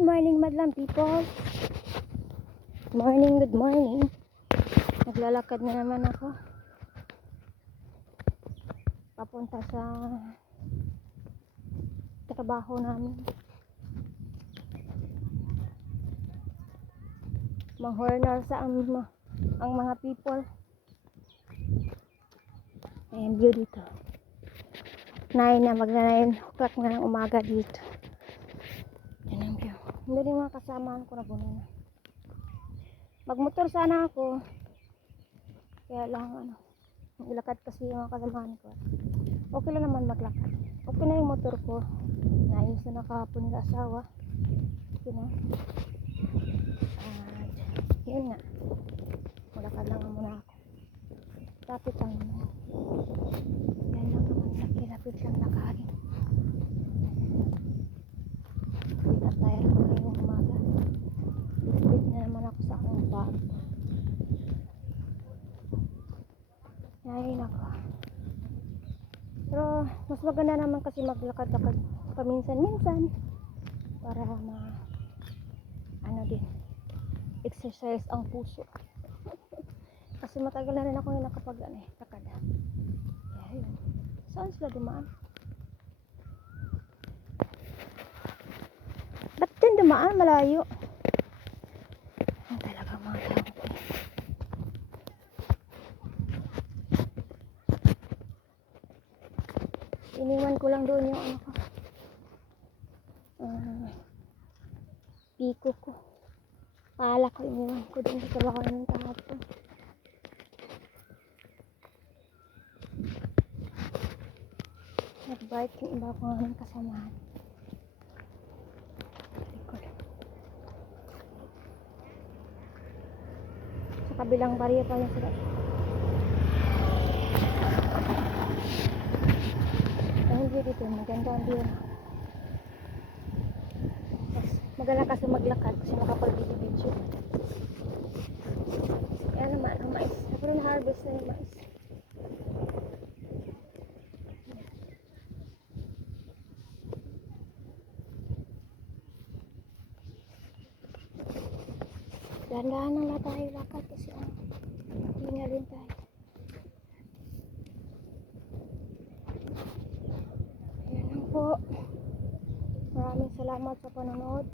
morning, madlang people. Good morning. Naglalakad na naman ako. Papunta sa trabaho namin. Manghornal sa ang mga people. Ayan, view dito. 9 na, magna 9 o'clock na ng umaga dito. Yan ang view. Hindi rin mga kasamahan ko na puno na. Magmotor sana ako. Kaya lang ilakad kasi yung mga kasamahan ko. Okay lang naman maglakad. Okay na yung motor ko. Naayos na nakahapon ng asawa. Okay na. At yun nga. Maglakad lang muna ako. Lapit lang naman. Yan lang naman. Lapit lang lakarin. At tayo ko ngayong umaga. Bit na naman ako sa akong bag. Ay nako. Pero mas maganda naman kasi maglakad-lakad paminsan-minsan para din exercise ang puso. Kasi matagal na rin ako yung nakapag-lakad. Kaya yun. Saan sila dumaan? Ba't din dumaan? Malayo. Ang talaga mga tao. Iniwan ko lang doon yung piko ko. Pala ko, iniwan ko doon sa trabaho ng kahapon. Nag-bike yung iba ko namin kasamahan. Sa kabilang barya pa yung sila. Dahil dito, maganda ang view. Maganda kasi maglakad kasi makapag-video. Ayan naman ang mais. Pero na-harvest na yung mais. Dahan-dahan lang tayo lakad kasi hingalin tayo. Ayan lang po. Maraming salamat sa panonood.